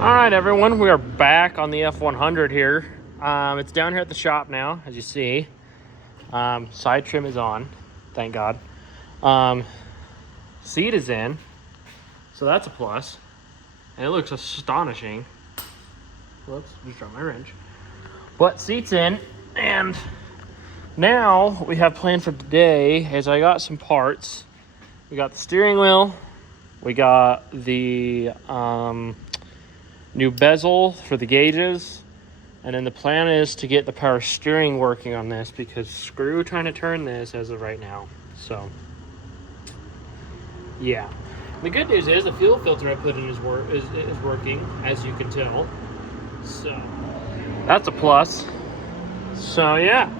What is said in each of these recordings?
All right, everyone, we are back on the F100 here. It's down here at the shop now, as you see. Side trim is on, thank God. Seat is in, so that's a plus. And it looks astonishing. Whoops, just dropped my wrench. But seat's in, and now we have planned for today is I got some parts. We got the steering wheel. We got the new bezel for the gauges, and then the plan is to get the power steering working on this because screw trying to turn this as of right now. So yeah, the good news is the fuel filter I put in is working, as you can tell, so that's a plus. So yeah,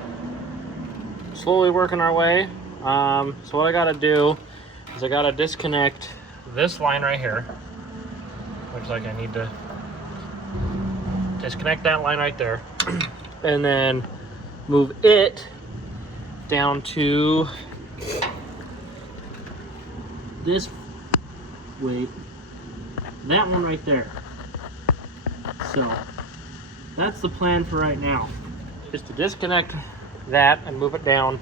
slowly working our way. So what I gotta do is I gotta disconnect this line right here. Looks like I need to disconnect that line right there and then move it down to this, wait, that one right there. So that's the plan for right now, is to disconnect that and move it down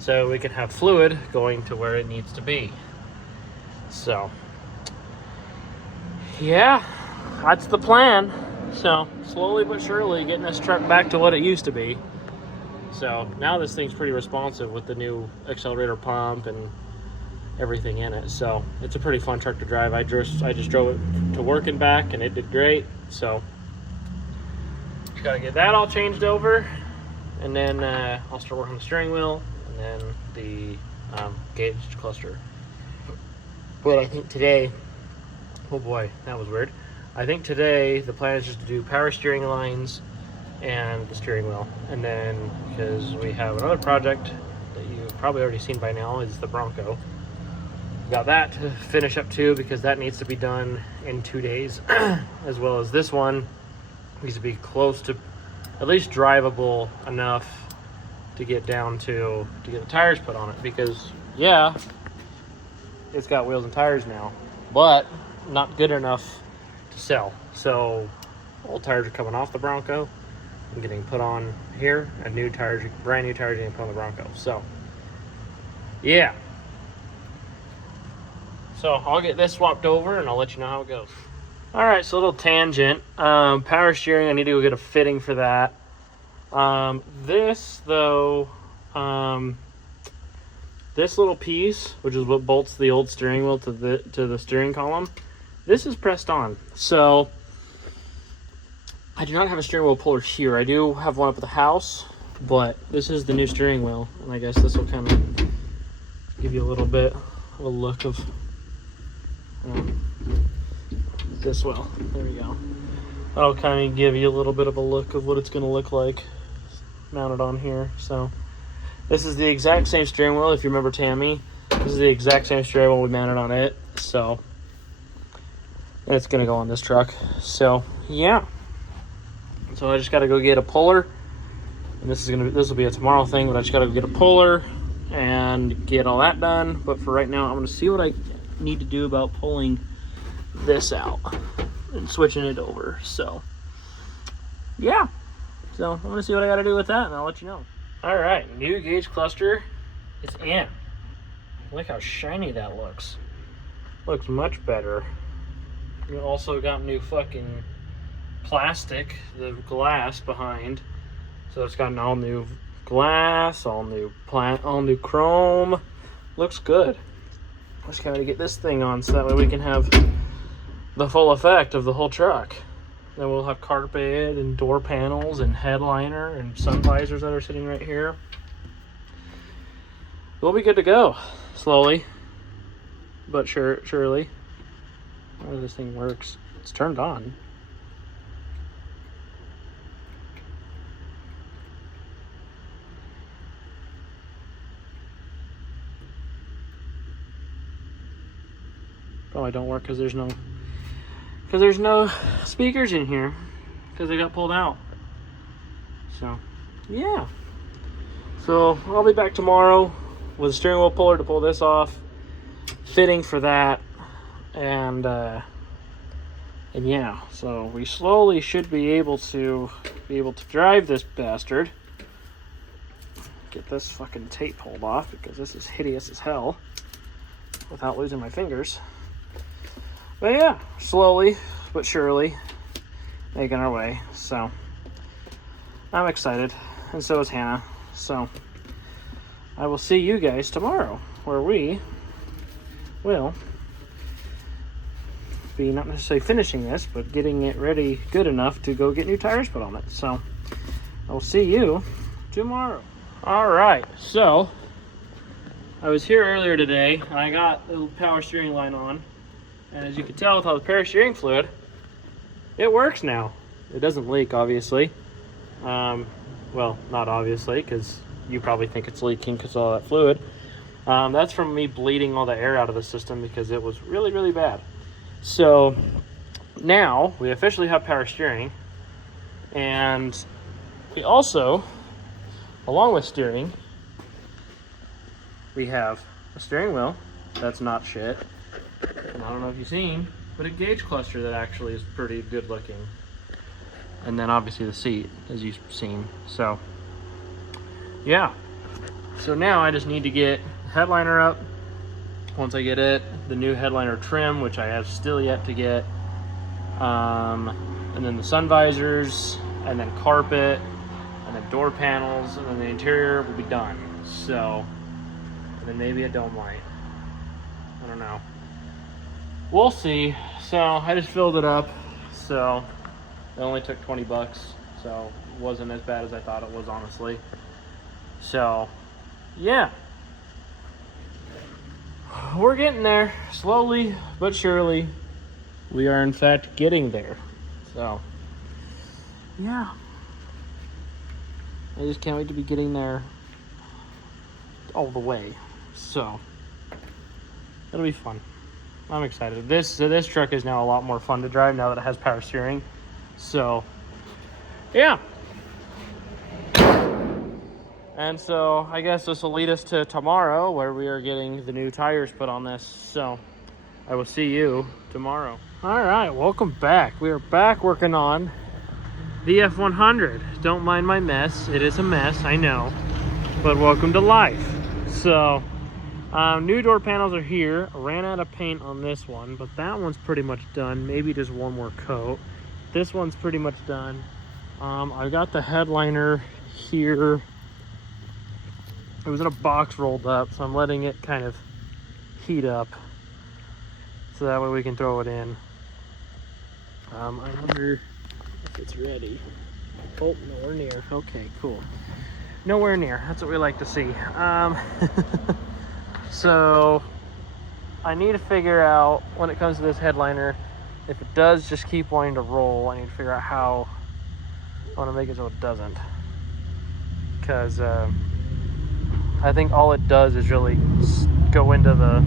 so we can have fluid going to where it needs to be. So yeah, that's the plan. So slowly but surely getting this truck back to what it used to be. So now this thing's pretty responsive with the new accelerator pump and everything in it. So it's a pretty fun truck to drive. I just drove it to work and back, and it did great. So gotta get that all changed over, and then I'll start working on the steering wheel and then the gauge cluster. But I think today, oh boy, that was weird. I think today the plan is just to do power steering lines and the steering wheel, and then because we have another project that you've probably already seen by now is the Bronco. Got that to finish up too, because that needs to be done in 2 days as well as this one needs to be close to at least drivable enough to get down to get the tires put on it, because yeah, it's got wheels and tires now, but not good enough to sell. So old tires are coming off the Bronco and getting put on here, and new tires, brand new tires, getting put on the Bronco. So yeah, so I'll get this swapped over and I'll let you know how it goes. All right, so a little tangent. Power steering, I need to go get a fitting for that. This though, this little piece, which is what bolts the old steering wheel to the steering column, this is pressed on. So I do not have a steering wheel puller here. I do have one up at the house, but this is the new steering wheel, and I guess this will kind of give you a little bit of a look of this wheel. There we go. That'll kind of give you a little bit of a look of what it's going to look like mounted on here. So this is the exact same steering wheel. If you remember Tammy, this is the exact same steering wheel we mounted on it. So it's going to go on this truck. So yeah, so I just got to go get a puller, and this will be a tomorrow thing, but I just got to get a puller and get all that done. But for right now, I'm going to see what I need to do about pulling this out and switching it over. So yeah, so I'm gonna see what I gotta do with that, and I'll let you know. All right, new gauge cluster, it's in. Look how shiny that looks. Looks much better. You also got new fucking plastic, the glass behind, so it's got an all new glass, all new chrome. Looks good. Just gotta get this thing on so that way we can have the full effect of the whole truck. Then we'll have carpet and door panels and headliner and sun visors that are sitting right here. We'll be good to go, slowly but surely. How this thing works? It's turned on. Probably don't work because there's no speakers in here, because they got pulled out. So yeah, so I'll be back tomorrow with a steering wheel puller to pull this off, fitting for that, and And yeah, so we slowly should be able to drive this bastard. Get this fucking tape pulled off because this is hideous as hell without losing my fingers. But yeah, slowly but surely making our way. So I'm excited, and so is Hannah. So I will see you guys tomorrow, where we will be not necessarily finishing this, but getting it ready good enough to go get new tires put on it. So I'll see you tomorrow. All right, so I was here earlier today, and I got the power steering line on, and as you can tell with all the power steering fluid, it works now. It doesn't leak, obviously. Well, not obviously, because you probably think it's leaking because of all that fluid. That's from me bleeding all the air out of the system because it was really, really bad. So now we officially have power steering, and we also, along with steering, we have a steering wheel that's not shit, and I don't know if you've seen, but a gauge cluster that actually is pretty good looking, and then obviously the seat, as you've seen. So yeah, so now I just need to get the headliner up. Once I get it, the new headliner trim, which I have still yet to get, and then the sun visors, and then carpet, and then door panels, and then the interior will be done. So, and then maybe a dome light. I don't know. We'll see. So I just filled it up. So it only took 20 bucks. So it wasn't as bad as I thought it was, honestly. So yeah, we're getting there, slowly but surely. We are in fact getting there. So yeah, I just can't wait to be getting there all the way. So it'll be fun. I'm excited. This truck is now a lot more fun to drive now that it has power steering. So yeah. And so I guess this will lead us to tomorrow, where we are getting the new tires put on this. So I will see you tomorrow. All right, welcome back. We are back working on the F100. Don't mind my mess. It is a mess, I know, but welcome to life. So new door panels are here. I ran out of paint on this one, but that one's pretty much done. Maybe just one more coat. This one's pretty much done. I got the headliner here. It was in a box rolled up, so I'm letting it kind of heat up so that way we can throw it in. I wonder if it's ready. Oh, nowhere near. Okay, cool. Nowhere near. That's what we like to see. So I need to figure out, when it comes to this headliner, if it does just keep wanting to roll, I need to figure out how I want to make it so it doesn't. Because I think all it does is really go into the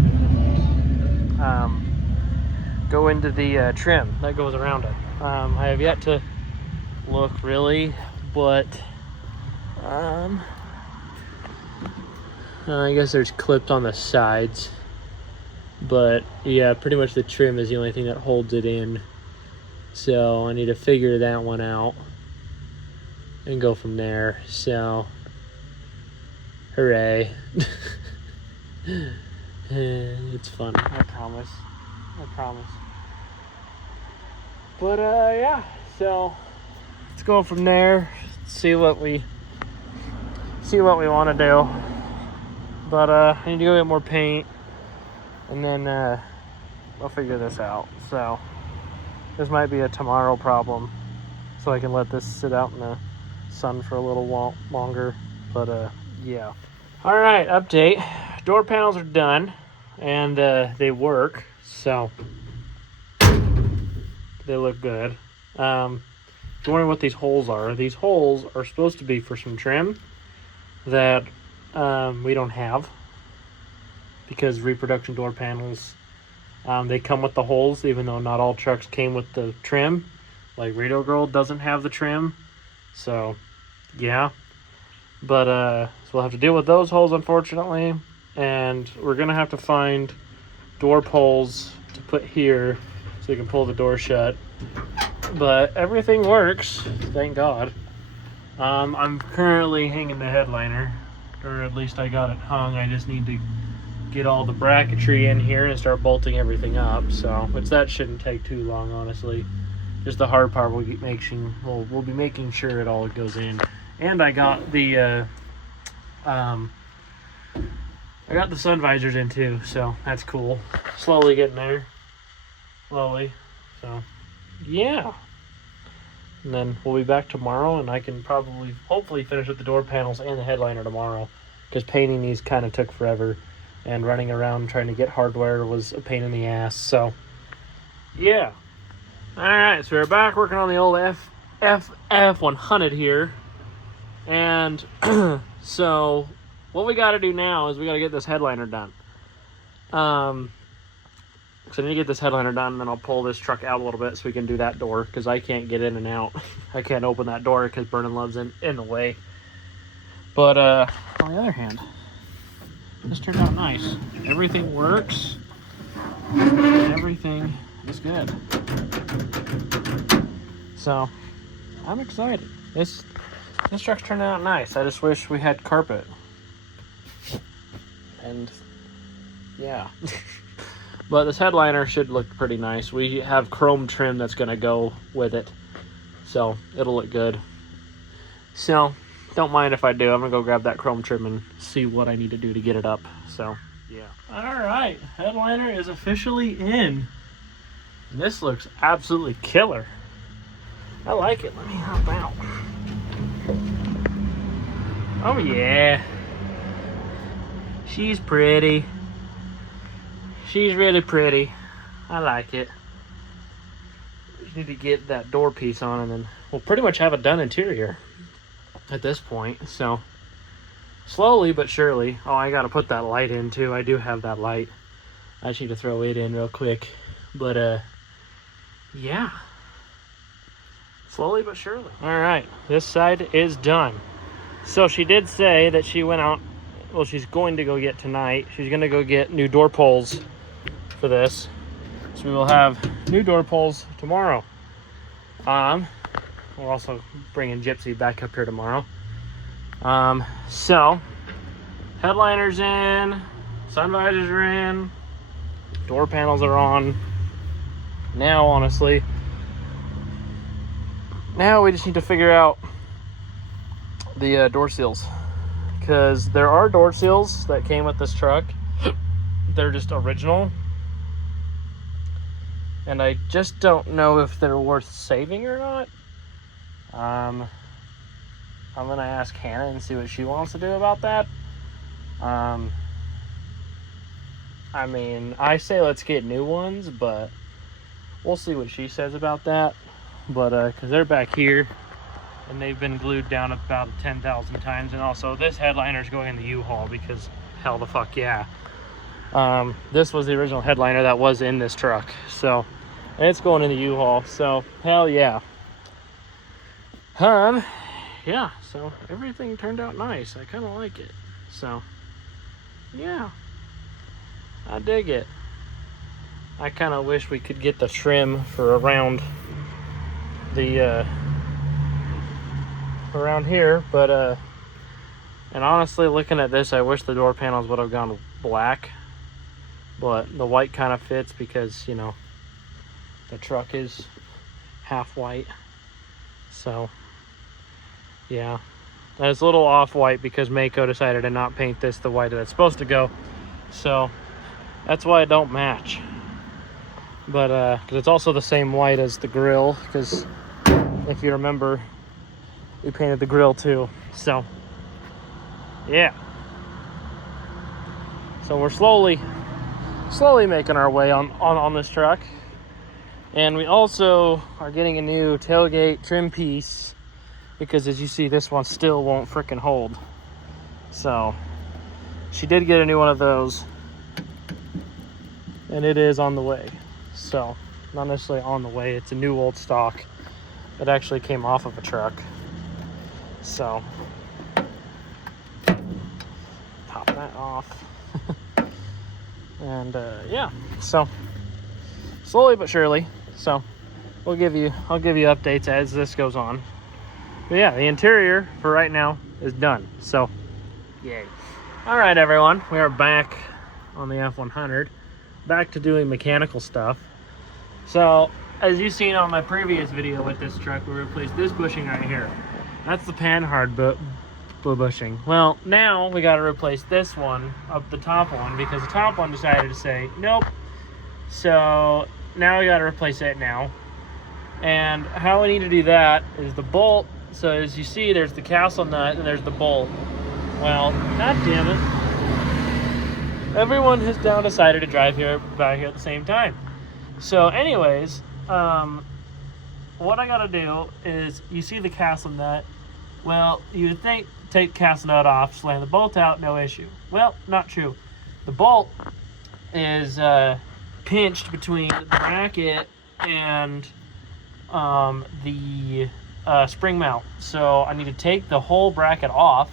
trim that goes around it. I have yet to look really, but I guess there's clips on the sides, but yeah, pretty much the trim is the only thing that holds it in. So I need to figure that one out and go from there. So hooray. It's fun, I promise. But yeah, so let's go from there, see what we want to do. But I need to go get more paint, and then I'll figure this out. So this might be a tomorrow problem, so I can let this sit out in the sun for a little longer. But yeah. All right, update. Door panels are done, and they work, so they look good. Wondering what these holes are. These holes are supposed to be for some trim that we don't have, because reproduction door panels, they come with the holes, even though not all trucks came with the trim. Like Radio Girl doesn't have the trim, so yeah. But so we'll have to deal with those holes, unfortunately, and we're gonna have to find door poles to put here so so we can pull the door shut. But everything works, thank God. I'm currently hanging the headliner, or at least I got it hung. I just need to get all the bracketry in here and start bolting everything up. So, which that shouldn't take too long, honestly. Just the hard part we'll be making sure it all goes in. And I got the sun visors in too, so that's cool. Slowly getting there. Slowly. So, yeah. And then we'll be back tomorrow, and I can hopefully finish up the door panels and the headliner tomorrow, because painting these kind of took forever, and running around trying to get hardware was a pain in the ass. So, yeah. Alright, so we're back working on the old F100 here. And so what we got to do now is we got to get this headliner done. So I need to get this headliner done, and then I'll pull this truck out a little bit so we can do that door, because I can't get in and out. I can't open that door because Burning Love's in the way. But on the other hand, this turned out nice. Everything works. Everything is good. So I'm excited. This truck's turned out nice. I just wish we had carpet. And yeah. But this headliner should look pretty nice. We have chrome trim that's going to go with it. So it'll look good. So don't mind if I do. I'm going to go grab that chrome trim and see what I need to do to get it up. So yeah. Alright. Headliner is officially in. This looks absolutely killer. I like it. Let me hop out. Oh yeah. She's pretty. She's really pretty. I like it. Just need to get that door piece on, and then we'll pretty much have a done interior at this point. So slowly but surely. Oh, I gotta put that light in too. I do have that light. I just need to throw it in real quick. But yeah. Slowly but surely. Alright, this side is done. So she did say that she went out, well, she's going to go get tonight. She's going to go get new door poles for this. So we will have new door poles tomorrow. We're also bringing Gypsy back up here tomorrow. So, headliners in, sun visors are in, door panels are on. Now, honestly, now we just need to figure out the door seals, because there are door seals that came with this truck. They're just original, and I just don't know if they're worth saving or not. I'm gonna ask Hannah and see what she wants to do about that. I mean, I say let's get new ones, but we'll see what she says about that. But because they're back here and they've been glued down about 10,000 times, and also this headliner is going in the U-Haul, because hell the fuck yeah. This was the original headliner that was in this truck, so, and it's going in the U-Haul, so hell yeah. Yeah, so everything turned out nice. I kind of like it. So yeah, I dig it. I kind of wish we could get the trim for around the around here, but and honestly, looking at this, I wish the door panels would have gone black, but the white kind of fits because, you know, the truck is half white. So yeah, and it's a little off-white because Mako decided to not paint this the white that it's supposed to go, so that's why it don't match. But because it's also the same white as the grill, because if you remember, we painted the grill too. So yeah, so we're slowly making our way on this truck. And we also are getting a new tailgate trim piece, because as you see, this one still won't frickin' hold. So she did get a new one of those, and it is on the way. So not necessarily on the way, it's a new old stock that actually came off of a truck. So pop that off. And yeah, so slowly but surely So I'll give you updates as this goes on. But yeah, the interior for right now is done. So yay. All right, everyone, we are back on the F100, back to doing mechanical stuff. So as you've seen on my previous video with this truck, we replaced this bushing right here. That's the Panhard bushing. Well, now we got to replace this one up the top one because the top one decided to say nope. So now we got to replace it now. And how we need to do that is the bolt. So as you see, there's the castle nut and there's the bolt. Well, god damn it. Everyone has now decided to drive by here at the same time. So anyways, what I gotta do is, you see the castle nut. Well, you would think take the castle nut off, slam the bolt out, no issue. Well, not true. The bolt is pinched between the bracket and the spring mount. So I need to take the whole bracket off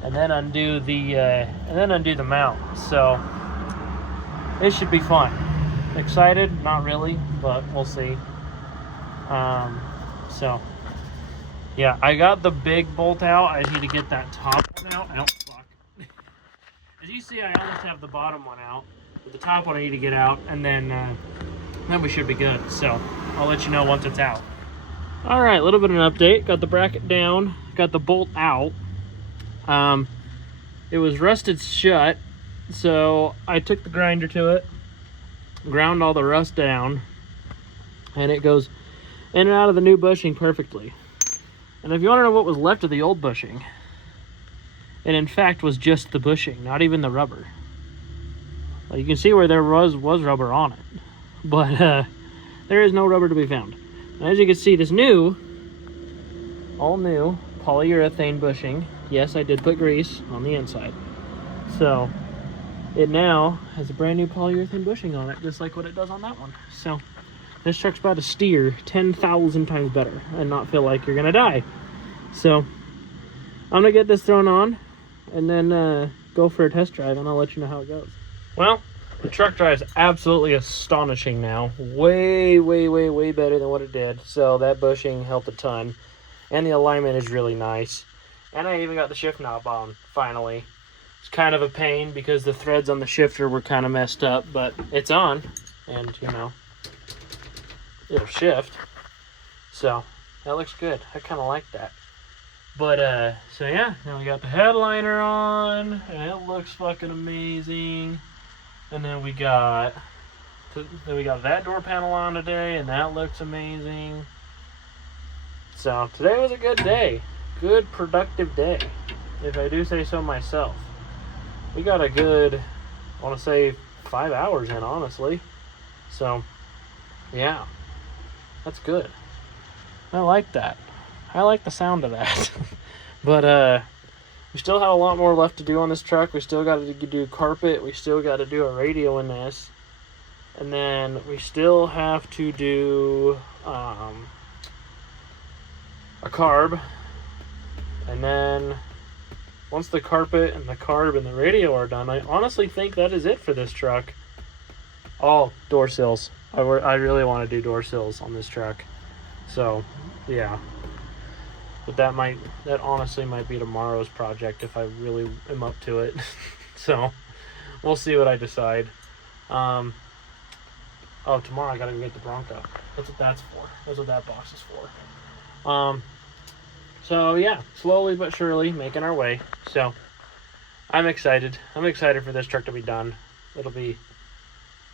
and then undo the mount. So it should be fun. Excited? Not really, but we'll see. So yeah, I got the big bolt out. I need to get that top one out. Fuck. As you see, I almost have the bottom one out, but the top one I need to get out, and then we should be good. So I'll let you know once it's out. All right, a little bit of an update. Got the bracket down, got the bolt out. It was rusted shut, so I took the grinder to it, ground all the rust down, and it goes in and out of the new bushing perfectly. And if you want to know what was left of the old bushing, it in fact was just the bushing, not even the rubber. Well, you can see where there was rubber on it, but there is no rubber to be found. And as you can see, this all new polyurethane bushing. Yes, I did put grease on the inside. So it now has a brand new polyurethane bushing on it, just like what it does on that one. So this truck's about to steer 10,000 times better and not feel like you're gonna die. So I'm gonna get this thrown on and then go for a test drive, and I'll let you know how it goes. Well, the truck drives absolutely astonishing now. Way, way, way, way better than what it did. So that bushing helped a ton. And the alignment is really nice. And I even got the shift knob on, finally. It's kind of a pain because the threads on the shifter were kind of messed up, but it's on. And, you know, it'll shift. So that looks good. I kind of like that. But, so yeah, now we got the headliner on, and it looks fucking amazing. And then we got that door panel on today, and that looks amazing. So today was a good day. Good, productive day, if I do say so myself. We got a good, I want to say 5 hours in, honestly. So, yeah, that's good. I like that. I like the sound of that. But, we still have a lot more left to do on this truck. We still got to do carpet. We still got to do a radio in this. And then we still have to do a carb. And then once the carpet and the carb and the radio are done, I honestly think that is it for this truck. Oh, door sills. I really want to do door sills on this truck. So, yeah. But that honestly might be tomorrow's project if I really am up to it. So, we'll see what I decide. Oh, tomorrow I gotta go get the Bronco. That's what that's for. That's what that box is for. So yeah, slowly but surely making our way. So I'm excited. I'm excited for this truck to be done. It'll be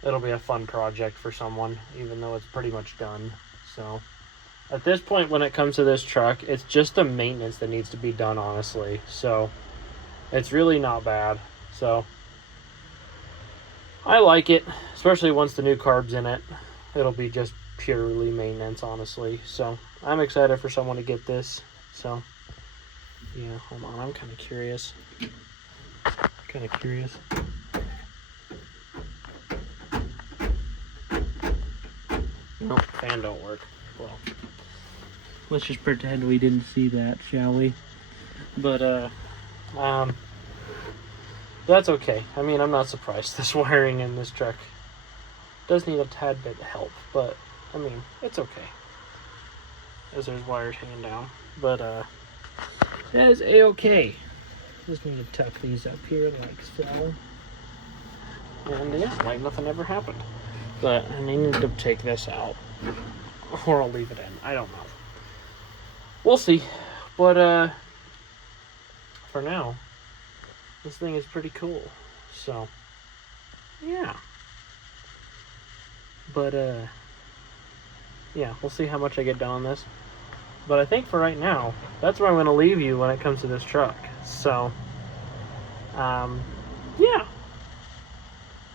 a fun project for someone, even though it's pretty much done. So at this point, when it comes to this truck, it's just the maintenance that needs to be done, honestly. So it's really not bad. So I like it, especially once the new carb's in it. It'll be just purely maintenance, honestly. So I'm excited for someone to get this. So, yeah, hold on, I'm kind of curious. Nope, fan don't work. Well, let's just pretend we didn't see that, shall we? But, that's okay. I mean, I'm not surprised. This wiring in this truck does need a tad bit of help, but I mean, it's okay. As there's wires hanging down. But, that is a-okay. Just need to tuck these up here like so. And yeah, like nothing ever happened. But I need to take this out. Or I'll leave it in. I don't know. We'll see. But, for now, this thing is pretty cool. So, yeah. But, yeah, we'll see how much I get done on this. But I think for right now, that's where I'm going to leave you when it comes to this truck. So, yeah.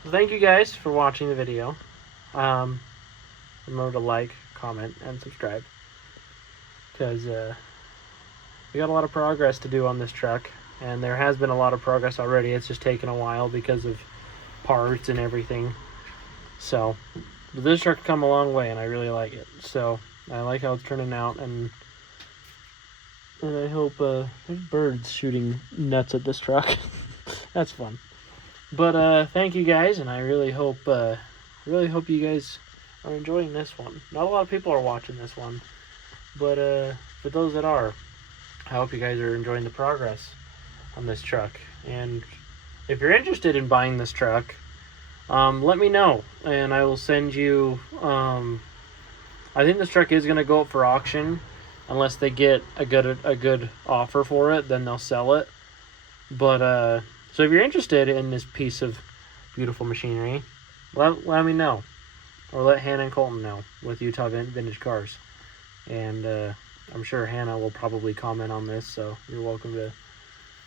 Thank you guys for watching the video. Remember to like, comment, and subscribe. Because, we got a lot of progress to do on this truck. And there has been a lot of progress already. It's just taken a while because of parts and everything. So, but this truck come a long way, and I really like it. So, I like how it's turning out, and I hope, there's birds shooting nuts at this truck. That's fun. But, thank you guys, and I really hope you guys are enjoying this one. Not a lot of people are watching this one, but, for those that are, I hope you guys are enjoying the progress on this truck. And if you're interested in buying this truck, let me know, and I will send you, I think this truck is going to go up for auction, unless they get a good offer for it, then they'll sell it. But, so if you're interested in this piece of beautiful machinery, let me know, or let Hannah and Colton know with Utah Vintage Cars. And, I'm sure Hannah will probably comment on this, so you're welcome to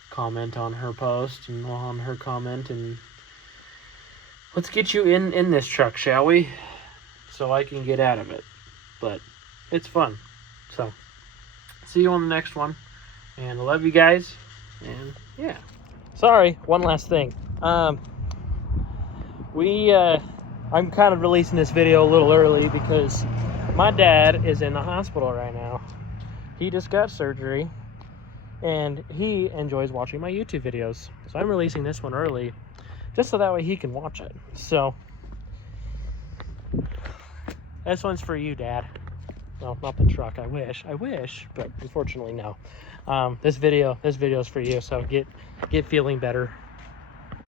comment on her post and on her comment, and let's get you in this truck, shall we? So I can get out of it. But it's fun. So, see you on the next one. And I love you guys. And yeah. Sorry, one last thing. I'm kind of releasing this video a little early because my dad is in the hospital right now. He just got surgery, and he enjoys watching my YouTube videos. So I'm releasing this one early, just so that way he can watch it. So, this one's for you, Dad. Well, not the truck. I wish, but unfortunately, no. This video is for you. So get feeling better.